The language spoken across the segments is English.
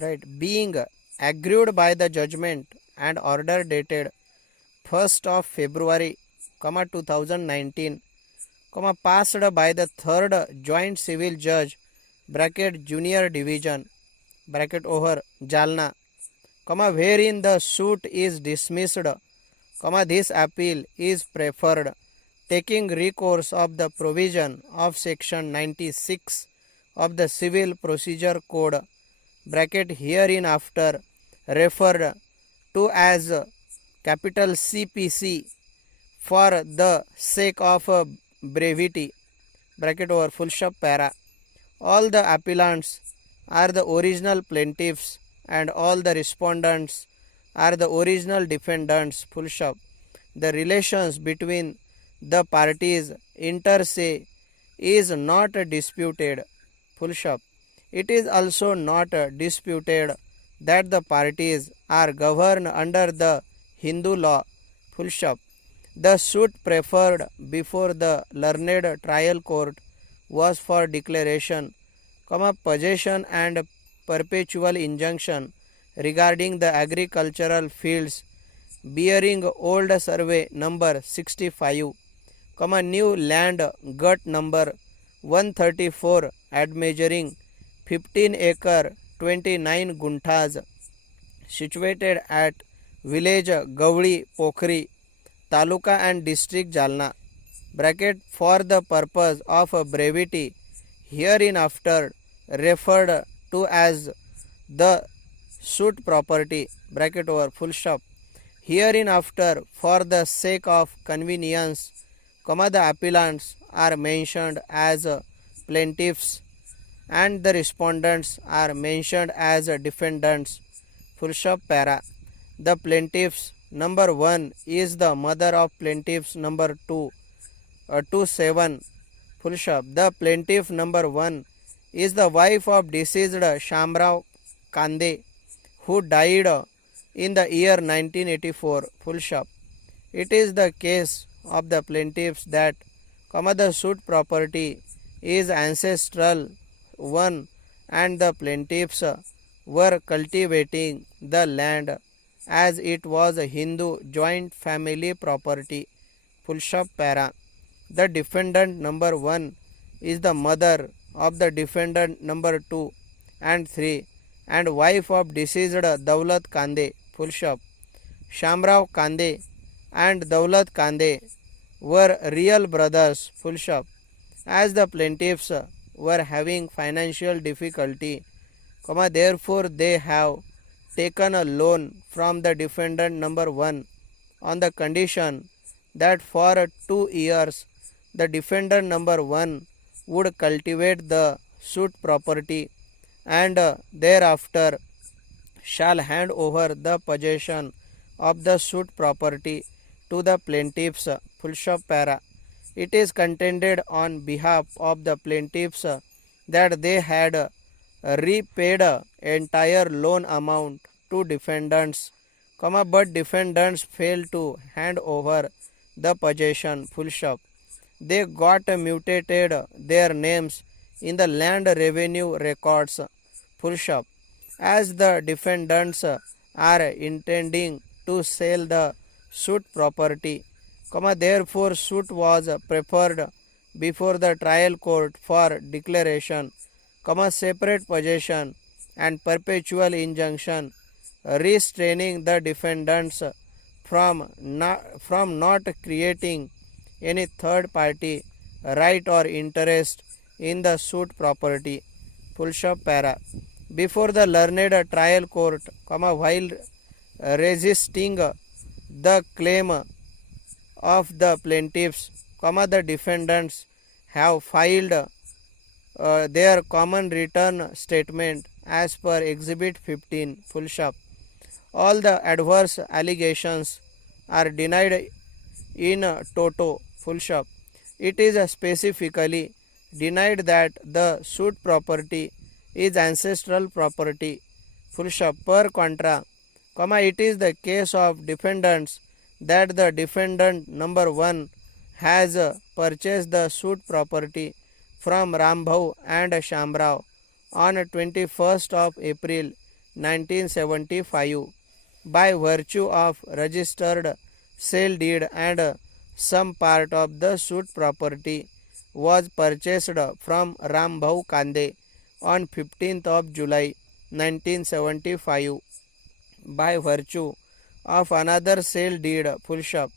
right, being aggrieved by the judgment and order dated 1st of February, 2019, passed by the third joint civil judge bracket junior division bracket over Jalna, wherein the suit is dismissed, this appeal is preferred, taking recourse of the provision of section 96 of the Civil Procedure Code bracket hereinafter referred to as capital CPC for the sake of brevity bracket over full stop para. All the appellants are the original plaintiffs and all the respondents are the original defendants full stop. The relations between the parties inter se is not disputed full stop. It is also not disputed that the parties are governed under the Hindu law full stop. The suit preferred before the learned trial court was for declaration, possession and perpetual injunction regarding the agricultural fields bearing old survey number 65, new land gut number 134 at measuring 15 acre 29 gunthas situated at village Gavli Pokhri, Taluka and district Jalna bracket for the purpose of brevity hereinafter referred to as the suit property bracket over full stop. Hereinafter for the sake of convenience, the appellants are mentioned as plaintiffs and the respondents are mentioned as defendants full stop para. The plaintiffs number 1 is the mother of plaintiffs number 2 to 7 full stop. The plaintiff number 1 is the wife of deceased Shamrao Kande who died in the year 1984 full stop. It is the case of the plaintiffs that the suit property is ancestral one and the plaintiffs were cultivating the land as it was a Hindu joint family property full stop para. The defendant number 1 is the mother of the defendant number 2 and 3 and wife of deceased Daulat Kande full stop. Shamrao Kande and Daulat Kande were real brothers full stop. As the plaintiffs were having financial difficulty, therefore they have taken a loan from the defendant number 1 on the condition that for 2 years the defendant number 1 would cultivate the suit property and thereafter shall hand over the possession of the suit property to the plaintiffs full stop para. It is contended on behalf of the plaintiffs that they had repaid entire loan amount to defendants, but defendants failed to hand over the possession full stop. They got mutated their names in the land revenue records full stop. As the defendants are intending to sell the suit property, therefore suit was preferred before the trial court for declaration, separate possession and perpetual injunction restraining the defendants from not creating any third party right or interest in the suit property full stop para. Before the learned trial court, while resisting the claim of the plaintiffs, the defendants have filed their common return statement as per Exhibit 15 full stop. All the adverse allegations are denied in toto full stop. It is specifically denied that the suit property is ancestral property full stop. Per contra, it is the case of defendants that the defendant number 1 has purchased the suit property from Rambhau and Shamrao on 21st of April 1975 by virtue of registered sale deed and some part of the suit property was purchased from Rambhau Kande on 15th of July 1975 by virtue of another sale deed full stop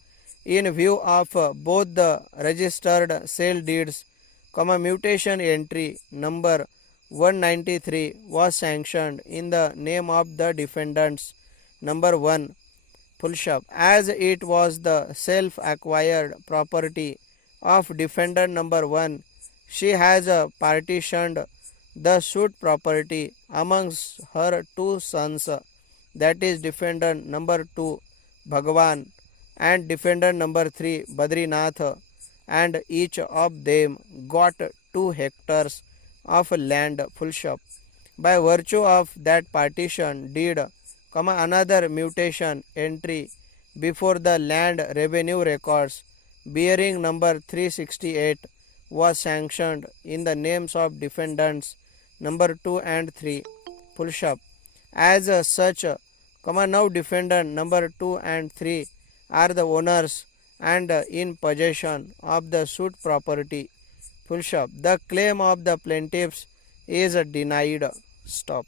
in view of both the registered sale deeds, mutation entry number 193 was sanctioned in the name of the defendants number 1 full stop as it was the self acquired property of defendant number 1. She has partitioned the suit property amongst her two sons, that is defendant number 2 Bhagwan and defendant number 3 Badrinath, and each of them got 2 hectares of land full stop. By virtue of that partition deed, another mutation entry before the land revenue records bearing number 368 was sanctioned in the names of defendants number 2 and 3 full stop. As such, now defendant number 2 and 3 are the owners and in possession of the suit property full stop. The claim of the plaintiffs is denied. Stop.